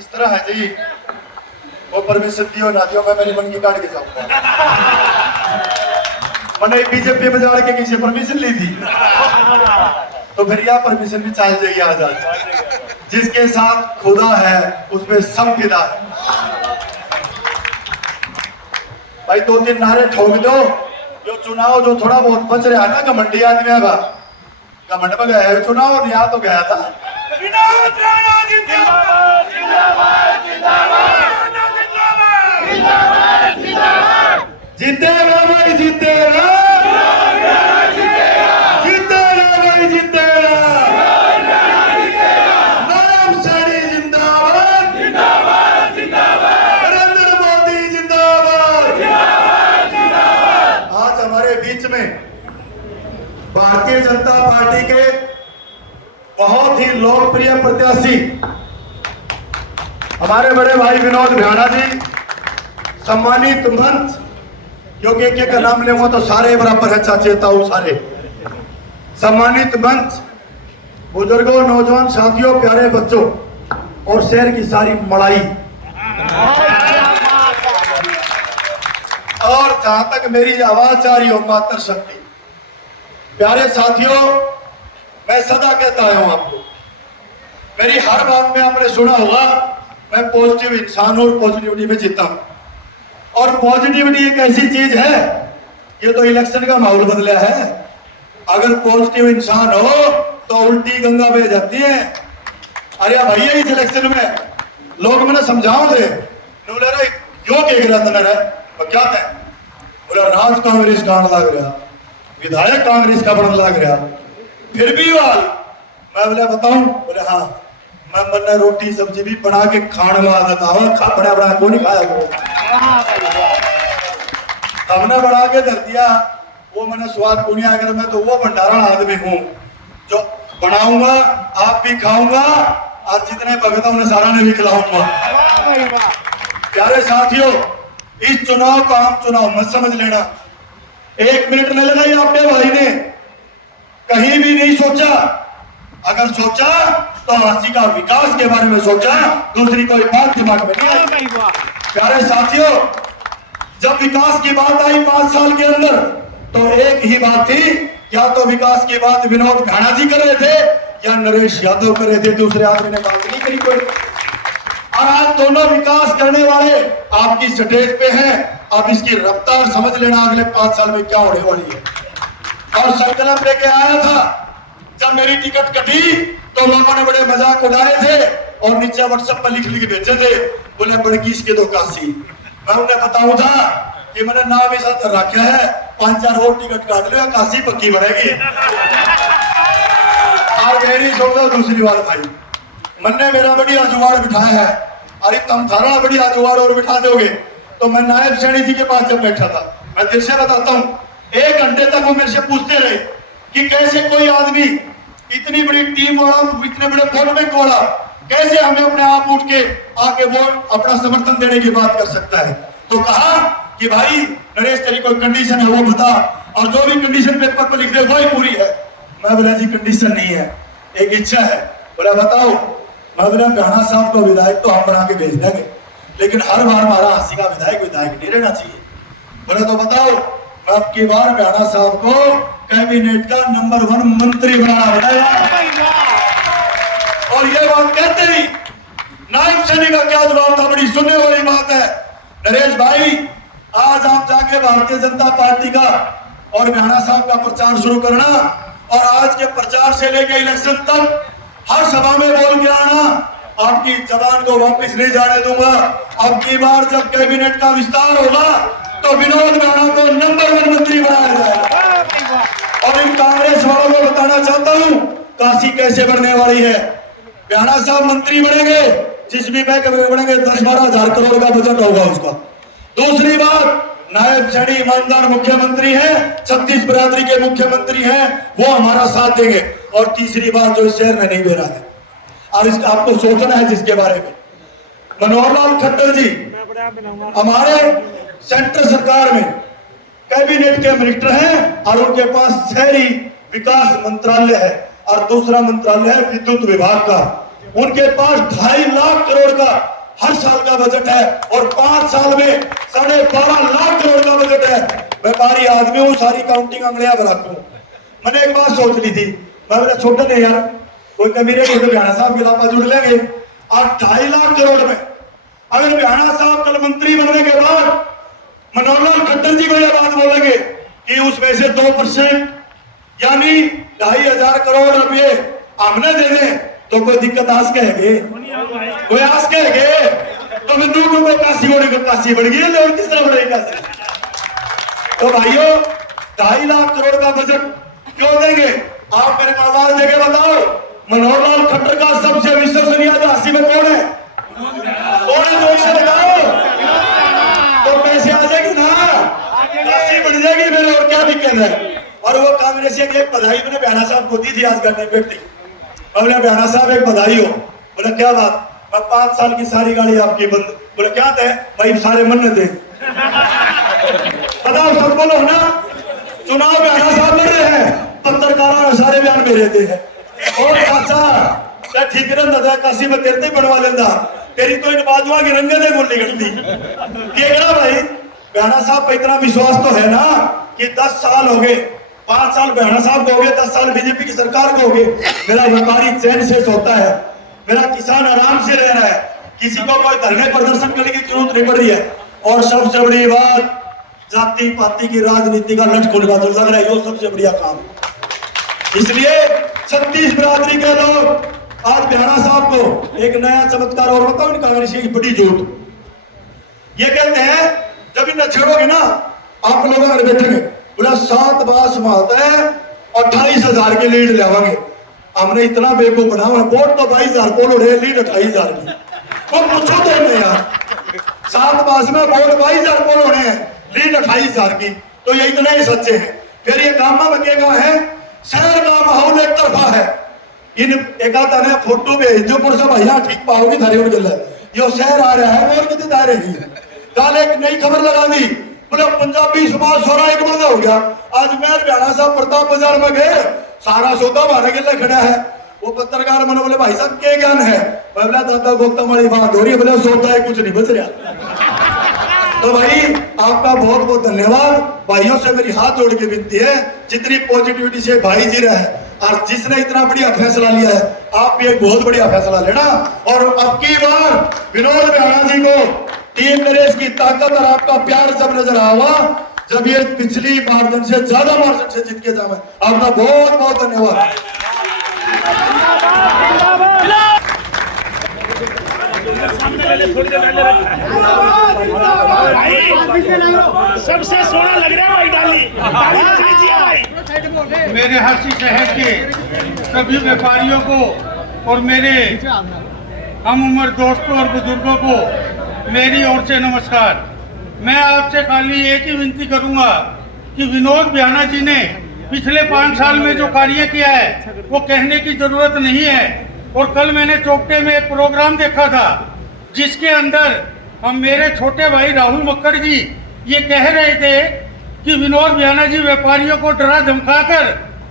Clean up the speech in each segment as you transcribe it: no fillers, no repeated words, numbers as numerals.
इस तरह है जी, वो परमिशन दियो ना दियो, मैं मेरी मन की काट के जाऊंगा। मैंने बीजेपी में जाड़ के किसी परमिशन ली थी, तो फिर यह परमिशन भी चाहिए जाएगी आजाद। जिसके साथ खुदा है उसमें सब फिदा है। भाई 2-3 नारे ठोक दो। जो चुनाव जो थोड़ा बहुत बच रहा है ना घमंडी आदमी का, घमंड में गया है चुनाव, और यहाँ तो गया था। जीतेगा भाई, जीतेगा, जीतेगा भाई, जीतेगा। नायब सैनी जिंदाबाद, नरेंद्र मोदी जिंदाबाद। आज हमारे बीच में भारतीय जनता पार्टी के बहुत ही लोकप्रिय प्रत्याशी हमारे बड़े भाई विनोद भ्याणा जी, सम्मानित मंच, क्योंकि एक का नाम लेंगे तो सारे बराबर है, चाचे ताऊ सारे। सम्मानित मंच, बुजुर्गों, नौजवान साथियों, प्यारे बच्चों और शहर की सारी मड़ाई, और जहां तक मेरी आवाज आ रही हो मातर शक्ति, प्यारे साथियों, मैं सदा कहता आया हूं आपको, मेरी हर बात में आपने सुना होगा, मैं पॉजिटिव इंसान हूं और पॉजिटिविटी में जीता हूं। और पॉजिटिविटी एक ऐसी चीज है, ये तो इलेक्शन का माहौल बदला है। अगर पॉजिटिव इंसान हो तो उल्टी गंगा बह जाती है। अरे भैया इस इलेक्शन में लोग मैंने समझाओ दे, क्यों कह रहा था क्या था, बोला राज कांग्रेस का लग रहा, विधायक कांग्रेस का बनने लग रहा, फिर भी वाल मैं बोला बताऊं, बोले हाँ, मैं मैंने रोटी सब्जी भी बना के खाने में आदत आवा, खा बड़ा बड़ा को नहीं खाया करो, हमने बना के धर दिया, वो मैंने स्वाद को नहीं आकर, मैं तो वो भंडारण आदमी हूँ जो बनाऊंगा, आप भी खाऊंगा, आज जितने भगत उन्हें सारा ने भी खिलाऊंगा। प्यारे साथियों, इस चुनाव को आम चुनाव मत समझ लेना। 1 मिनट नहीं लगाई आपके भाई ने, कहीं भी नहीं सोचा। अगर सोचा तो हांसी का विकास के बारे में सोचा, दूसरी कोई बात दिमाग में नहीं आई। प्यारे साथियों, जब विकास की बात आई 5 साल के अंदर, तो एक ही बात थी, या तो विकास की बात विनोद भ्याणा जी कर रहे थे या नरेश यादव कर रहे थे, दूसरे आदमी ने बात नहीं करी कोई। और आज दोनों विकास करने वाले आपकी स्टेज पे हैं। आप इसकी रफ्तार समझ लेना अगले 5 साल में क्या होने वाली है। और संकल्प लेके आया था, जब मेरी टिकट कटी तो लोगों ने बड़े मजाक उड़ाए थे और नीचे व्हाट्सएप पर लिख लिख भेजे थे, बोले बड़कीस के दो काशी। मैं उन्हें बताऊं था कि मैंने नाम ऐसा तर रखा है, 5-4 और टिकट काट लो, काशी पक्की बढ़ेगी। और मेरी सोचो दूसरी बात भाई, मैंने मेरा बढ़िया जुगाड़ बिठाया है, अरे तुम थारा बढ़िया जुगाड़ और बिठा दोगे तो मैं नायब सैनी जी के पास जब बैठा था, मैं दिल से बताता हूँ, 1 घंटे तक वो मेरे से पूछते रहे कि कैसे कोई आदमी इतनी बड़ी टीम वाला, इतने बड़े वोट बैंक वाला, कैसे हमें अपने आप उठ के आके वोट अपना समर्थन देने की बात कर सकता है। तो कहा कि भाई नरेश तेरी कोई कंडीशन है वो बता, और जो भी कंडीशन पेपर पर लिख दे वही पूरी है। मैं बोला जी कंडीशन नहीं है, एक इच्छा है। बोला बताओ। मैं बोला भ्याणा साहब को विधायक तो हम बना के भेज देंगे, लेकिन हर बार हमारा हांसी का विधायक विधायक नहीं रहना चाहिए। बोला तो बताओ। अब की बार भ्याणा साहब को कैबिनेट का नंबर 1 मंत्री बनाना पड़ेगा। और ये बात कहते ही नायब सैनी का क्या जवाब था, बड़ी सुनने वाली बात है। नरेश भाई, आज आप जाके भारतीय जनता पार्टी का और भ्याणा साहब का प्रचार शुरू करना, और आज के प्रचार से लेकर इलेक्शन तक हर सभा में बोल के आना, आपकी जबान को वापस नहीं जाने दूंगा। अब की बार जब कैबिनेट का विस्तार होगा तो विनोद भ्याणा को नंबर 1 मंत्री बनाया जाएगा। और इन कांग्रेस वालों को बताना चाहता हूं काशी कैसे बढ़ने वाली है। भ्याणा साहब मंत्री बनेंगे, जिस भी बैंक में बनेंगे 10-12 हजार करोड़ का बजट होगा उसका। दूसरी बात, नायब सैनी ईमानदार मुख्यमंत्री हैं, 36 बिरादरी के मुख्यमंत्री हैं, वो हमारा साथ देंगे। और तीसरी बात जो इस शहर में नहीं दे रहा है, और इसका आपको सोचना है जिसके बारे में, मनोहर लाल खट्टर जी हमारे सेंट्रल सरकार में कैबिनेट के मिनिस्टर हैं, और उनके पास शहरी विकास मंत्रालय है और दूसरा मंत्रालय है विद्युत विभाग का। उनके पास 2.5 लाख करोड़ का हर साल का बजट है और 5 साल में 12.5 लाख करोड़ का बजट है। व्यापारी आदमी हूँ, सारी काउंटिंग अंगड़िया बराकू। मैंने एक बात सोच ली थी, मैं बोला छोटे नहीं यार, कोई कमीरे को बिहाना साहब के लापा जुड़ लेंगे। आज 2.5 लाख करोड़ में अगर बिहाना साहब कल मंत्री बनने के बाद मनोहर लाल खट्टर जी को यह बात बोलेंगे कि उसमें से 2% यानी 2,500 करोड़ रुपये हमने दे दें, तो कोई दिक्कत आस कहेंगे, कोई आस कहेंगे तो मैं दूर को काशी होने को काशी बढ़ गई और किस तरह बढ़ेगी काशी। तो भाइयों 2.5 लाख करोड़ का बजट क्यों देंगे? आप मेरे को आवाज देके बताओ, मनोहर लाल खट्टर का सबसे विश्वसनीय झांसी में कौन है? कौन है? जोर से लगाओ तो पैसे आ जाएगी ना, काशी बढ़ जाएगी मेरे, और क्या दिक्कत है। और वो कांग्रेसी की एक बधाई मैंने बिहाना साहब को दी थी आज करने व्यक्ति। बोले बिहाना साहब एक बधाई हो। बोले क्या बात? मैं 5 साल की सारी गाड़ी आपकी बंद। बोले क्या थे भाई? सारे मन थे। बताओ सब बोलो ना, चुनाव बिहाना साहब लड़ रहे हैं, पत्रकारों ने सारे बयान मेरे दे हैं। और चाचा ठीक रहता काशी में तेरे बनवा लेंदा, तेरी तो इन बाजुआ की रंगे दे बोली गढ़ती क्या भाई। बिहाना साहब पे इतना विश्वास तो है ना कि 10 साल हो गए, 5 साल बिहाना साहब को हो गए, 10 साल बीजेपी की सरकार को हो गए। मेरा व्यापारी चैन से सोता है, मेरा किसान आराम से रह रहा है, किसी को कोई धरने प्रदर्शन करने की जरूरत नहीं पड़ रही है। और सबसे बड़ी बात, जाति पाति की राजनीति का लट खोलने का जो लग रहा है, ये सबसे बढ़िया काम। इसलिए 36 बिरादरी के लोग आज बिहाना साहब को एक नया चमत्कार और बताओ, कांग्रेस की बड़ी झूठ ये कहते हैं जब इन्हें छेड़ोगे ना, आप लोग अगर बैठेंगे बोला 7 बार संभालता है और 28,000 की लीड लेवांगे। हमने इतना बेवकूफ बना हुआ, वोट तो 22,000 पोल उड़े, लीड 28,000 की। वो पूछो तो नहीं यार, 7 बास में वोट 22,000 पोल उड़े हैं, लीड 28,000 की, तो ये इतने ही सच्चे हैं। फिर ये काम बकेगा है, शहर का माहौल एक तरफा है। इन एक आता ने फोटो भेज दो पुरसा भैया ठीक पाओगे थारे उड़ गल यो शहर आ रहा है और कितने दायरे की कल एक नई खबर लगा दी, बोले पंजाबी समाज सोरा एक बंदा हो गया। आज मैं बिहाना साहब प्रताप बाजार में गए, सारा सौदा हमारे गिले खड़ा है। वो पत्रकार मनो बोले भाई साहब क्या ज्ञान है? बोला दादा गौतम वाली बात हो रही है, बोले सौदा है कुछ नहीं बच रहा। तो भाई आपका बहुत बहुत धन्यवाद। भाइयों से मेरी हाथ जोड़ के विनती है, जितनी पॉजिटिविटी से भाई जी रहे और जिसने इतना बढ़िया फैसला लिया है, आप भी एक बहुत बढ़िया फैसला लेना। और अब की बार विनोद बिहाना जी को टीम नरेश की ताकत और आपका प्यार जब नजर आवा, जब ये पिछली मार्जिन से ज्यादा मार्जिन से जीत के जाए। आपका बहुत बहुत धन्यवाद। सबसे सोना लग रहा है भाई, डाली मेरे हंसी शहर के सभी व्यापारियों को और मेरे हम उम्र दोस्तों और बुजुर्गों को मेरी ओर से नमस्कार। मैं आपसे खाली एक ही विनती करूंगा कि विनोद बिहाना जी ने पिछले 5 साल में जो कार्य किया है वो कहने की जरूरत नहीं है। और कल मैंने चौकटे में एक प्रोग्राम देखा था जिसके अंदर हम मेरे छोटे भाई राहुल मक्कड़ जी ये कह रहे थे कि विनोद बिहाना जी व्यापारियों को डरा धमकाकर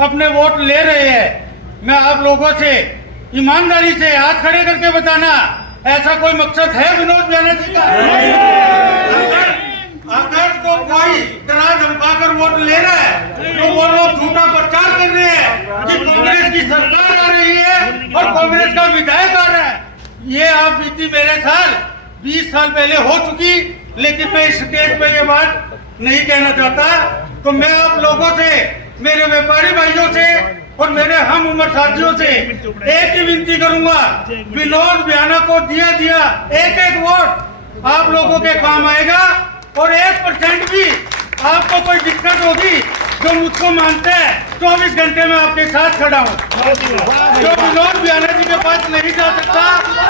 अपने वोट ले रहे हैं। मैं आप लोगों से ईमानदारी से हाथ खड़े करके बताना, ऐसा कोई मकसद है विनोद बिहाना जी का? अगर तो कोई डरा धमकाकर वोट ले रहा है तो वो लोग झूठा प्रचार कर रहे हैं कि कांग्रेस की सरकार आ रही है और कांग्रेस का विधायक आ रहा है। ये आप बीती मेरे साल 20 साल पहले हो चुकी, लेकिन मैं इस स्टेज पे ये बात नहीं कहना चाहता। तो मैं आप लोगों से, मेरे व्यापारी भाइयों से और मेरे हम उम्र साथियों से एक ही विनती करूंगा, विनोद बिहाना को दिया एक वोट आप लोगों के काम आएगा। और 1% भी आपको कोई दिक्कत होगी जो मुझको मानते हैं 24 घंटे में आपके साथ खड़ा हूँ। जो विनोद बिहाना जी के पास नहीं जा सकता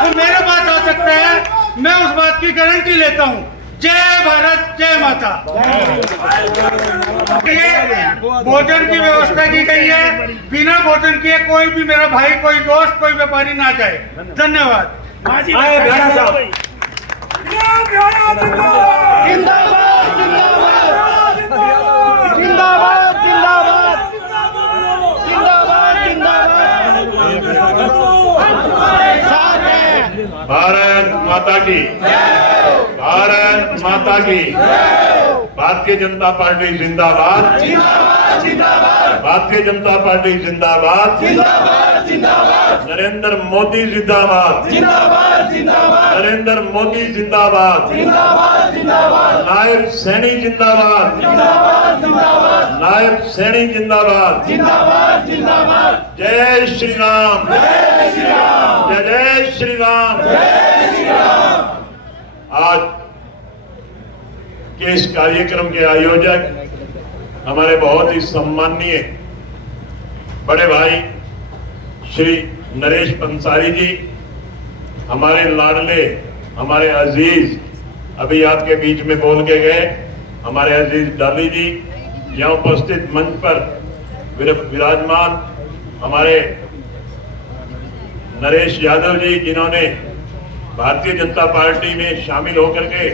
वो मेरे पास आ सकता है, मैं उस बात की गारंटी लेता हूँ। जय भारत, जय माता। भोजन की व्यवस्था की गई है, बिना भोजन किए कोई भी मेरा भाई, कोई दोस्त, कोई व्यापारी ना जाए। धन्यवाद। जिंदाबाद। भारत माता की, भारत माता की। भारतीय जनता पार्टी जिंदाबाद, भारतीय जनता पार्टी जिंदाबाद, नरेंद्र मोदी जिंदाबाद, नरेंद्र मोदी जिंदाबाद, नायब सैनी जिंदाबाद, नायब सैनी जिंदाबाद। जय श्री राम, जय जय श्री राम। आज के इस कार्यक्रम के आयोजक हमारे बहुत ही सम्माननीय बड़े भाई श्री नरेश पंसारी जी, हमारे लाडले, हमारे अजीज, अभी आपके बीच में बोल के गए हमारे अजीज डाली जी, यहाँ उपस्थित मंच पर विराजमान हमारे नरेश यादव जी, जिन्होंने भारतीय जनता पार्टी में शामिल होकर के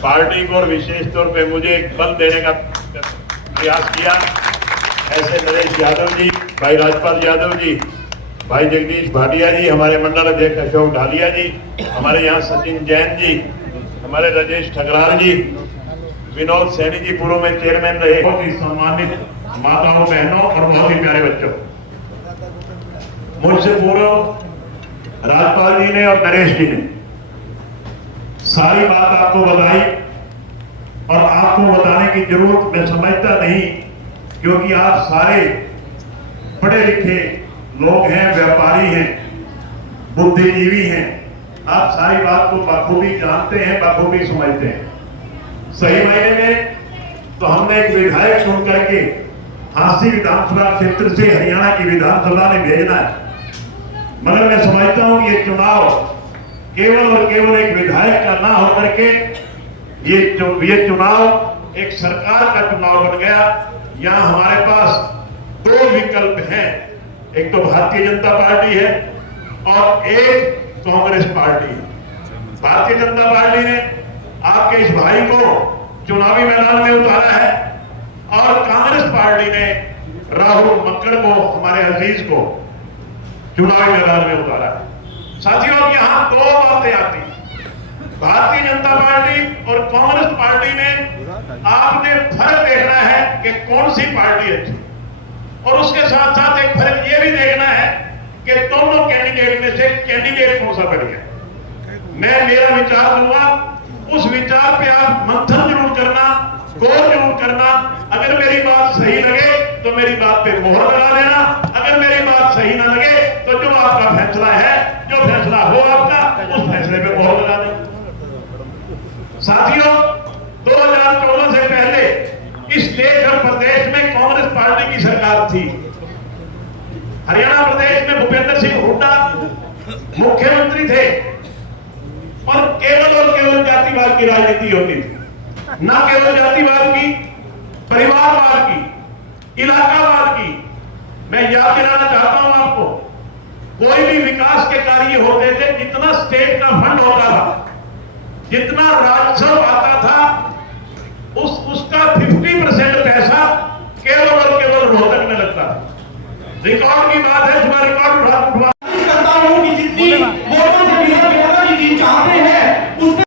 पार्टी को और विशेष तौर पे मुझे एक बल देने का प्रयास किया। ऐसे नरेश यादव जी, भाई राजपाल यादव जी, भाई जगदीश भाटिया जी, हमारे मंडल अध्यक्ष अशोक ढालिया जी, हमारे यहाँ सचिन जैन जी, हमारे राजेश ठकरार जी, विनोद सैनी जी पूर्व में चेयरमैन रहे, बहुत ही सम्मानित माताओं बहनों और बहुत ही प्यारे बच्चों, मुझसे पूर्व राजपाल जी ने और नरेश जी ने सारी बात आपको बताई और आपको बताने की जरूरत मैं समझता नहीं, क्योंकि आप सारे पढ़े लिखे लोग हैं, व्यापारी हैं, बुद्धिजीवी हैं, आप सारी बात को बखूबी जानते हैं, बखूबी समझते हैं। सही मायने में तो हमने एक विधायक चुन करके झांसी विधानसभा क्षेत्र से हरियाणा की विधानसभा में भेजना है, मगर मैं समझता हूं ये चुनाव केवल और केवल एक विधायक का ना होकर के ये चुनाव एक सरकार का चुनाव बन गया। यहाँ हमारे पास दो विकल्प हैं, एक तो भारतीय जनता पार्टी है और एक कांग्रेस पार्टी है। भारतीय जनता पार्टी ने आपके इस भाई को चुनावी मैदान में उतारा है और कांग्रेस पार्टी ने राहुल मक्कड़ को, हमारे अजीज को, चुनावी मैदान में उतारा है। साथियों, यहां दो बातें आती हैं, भारतीय जनता पार्टी और कांग्रेस पार्टी में आपने फर्क देखना है कि कौन सी पार्टी अच्छी, और उसके साथ साथ एक फर्क यह भी देखना है कि दोनों कैंडिडेट में से कैंडिडेट कौन सा बढ़िया। मैं मेरा विचार दूंगा, उस विचार पे आप मंथन जरूर करना, गौर जरूर करना। अगर मेरी बात सही लगे तो मेरी बात पे मोहर लगा देना, अगर मेरी बात सही ना लगे तो जो आपका फैसला है, जो फैसला हो आपका, उस फैसले पे मोहर लगा देना। साथियों, 2014 से पहले इस देश और प्रदेश में कांग्रेस पार्टी की सरकार थी। हरियाणा प्रदेश में भूपेंद्र सिंह हुड्डा मुख्यमंत्री थे और केवल जातिवाद की राजनीति होती थी, ना केवल जातिवाद की, परिवारवाद की, इलाकावाद की। मैं याद दिलाना चाहता हूं आपको, कोई भी विकास के कार्य होते थे, जितना स्टेट का फंड होता था, जितना राजस्व आता था, उसका 50% पैसा केवल और केवल रोहतक में लगता था। रिकॉर्ड की बात है, इसमें रिकॉर्ड करता हूं कि जितनी वोटों से बिना नेता जी चाहते हैं उससे